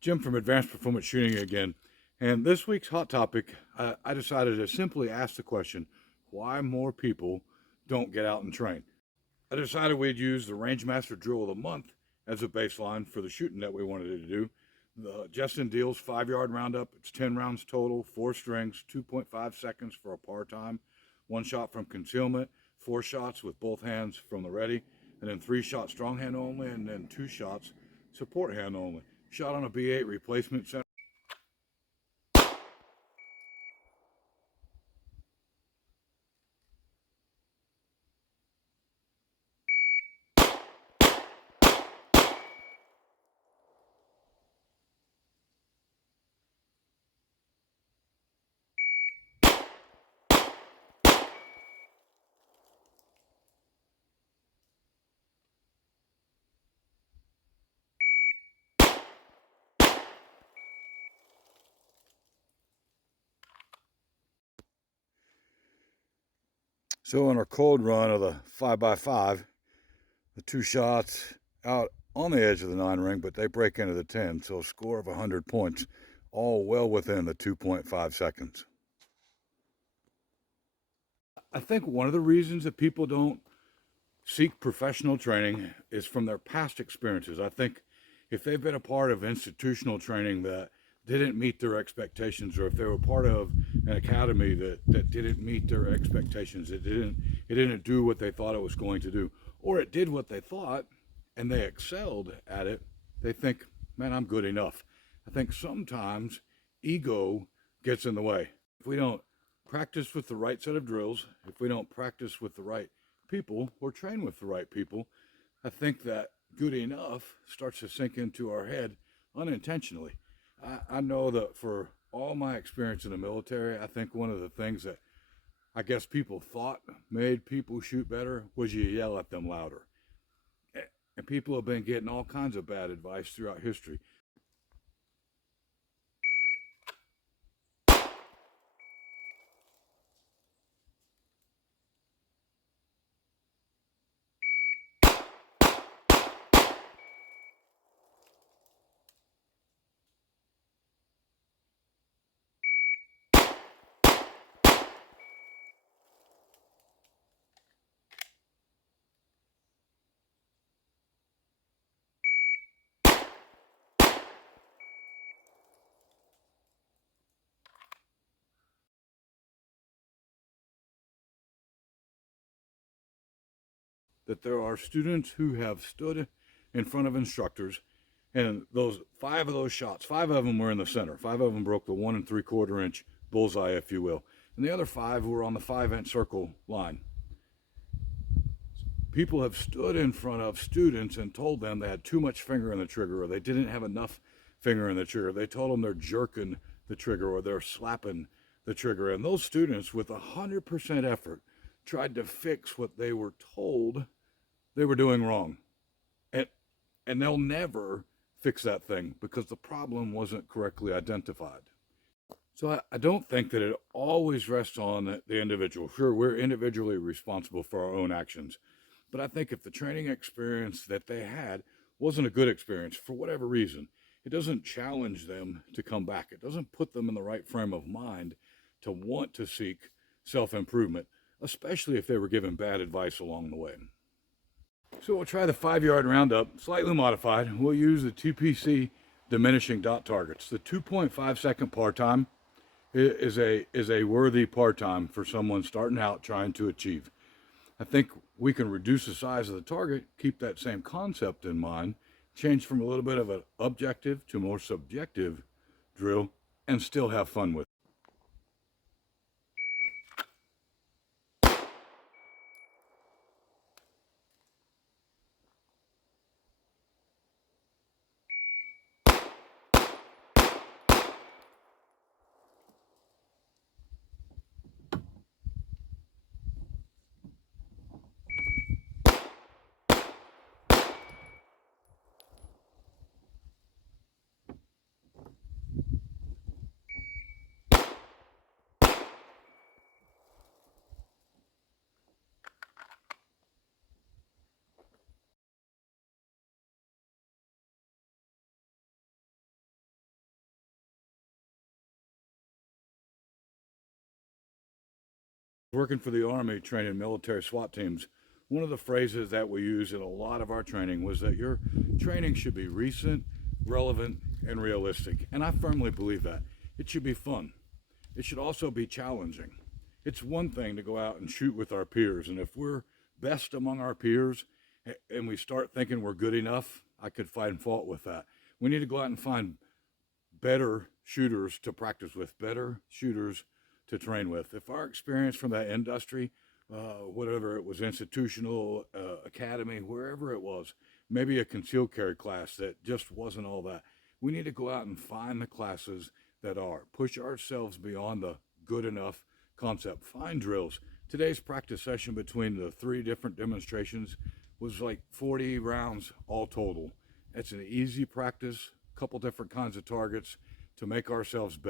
Jim from Advanced Performance Shooting again. And this week's hot topic, I decided to simply ask the question, why more people don't get out and train? I decided we'd use the Rangemaster Drill of the Month as a baseline for the shooting that we wanted to do. The Justin Deals 5 yard roundup, it's 10 rounds total, 4 strings, 2.5 seconds for a par time, 1 shot from concealment, 4 shots with both hands from the ready, and then 3 shots strong hand only, and then 2 shots support hand only. Shot on a B8 replacement center. So on our cold run of the 5x5, the 2 shots out on the edge of the 9 ring, but they break into the 10. So a score of 100 points, all well within the 2.5 seconds. I think one of the reasons that people don't seek professional training is from their past experiences. I think if they've been a part of institutional training that didn't meet their expectations, or if they were part of an academy that didn't meet their expectations, it didn't do what they thought it was going to do, or it did what they thought and they excelled at it, they think, man, I'm good enough. I think sometimes ego gets in the way. If we don't practice with the right set of drills, if we don't practice with the right people or train with the right people, I think that good enough starts to sink into our head unintentionally. I know that for all my experience in the military, I think one of the things that I guess people thought made people shoot better was you yell at them louder. And people have been getting all kinds of bad advice throughout history. That there are students who have stood in front of instructors, and those 5 of those shots, 5 of them were in the center. 5 of them broke the 1 3/4 inch bullseye, if you will, and the other 5 were on the 5 inch circle line. People have stood in front of students and told them they had too much finger in the trigger, or they didn't have enough finger in the trigger. They told them they're jerking the trigger or they're slapping the trigger. And those students, with 100% effort, tried to fix what they were told they were doing wrong. And, and they'll never fix that thing because the problem wasn't correctly identified. So I don't think that it always rests on the individual. Sure, we're individually responsible for our own actions. But I think if the training experience that they had wasn't a good experience for whatever reason, it doesn't challenge them to come back. It doesn't put them in the right frame of mind to want to seek self improvement, especially if they were given bad advice along the way. So we'll try the 5 yard roundup, slightly modified. We'll use the TPC diminishing dot targets. The 2.5 second par time is a worthy par time for someone starting out trying to achieve. I think we can reduce the size of the target, keep that same concept in mind, change from a little bit of an objective to a more subjective drill, and still have fun with it. Working for the Army, training military SWAT teams, one of the phrases that we use in a lot of our training was that your training should be recent, relevant, and realistic. And I firmly believe that. It should be fun. It should also be challenging. It's one thing to go out and shoot with our peers, and if we're best among our peers and we start thinking we're good enough, I could find fault with that. We need to go out and find better shooters to practice with, better shooters to train with. If our experience from that industry, whatever it was, institutional, academy, wherever it was, maybe a concealed carry class that just wasn't all that, we need to go out and find the classes that are. Push ourselves beyond the good enough concept. Find drills. Today's practice session between the 3 different demonstrations was like 40 rounds all total. It's an easy practice, a couple different kinds of targets to make ourselves better.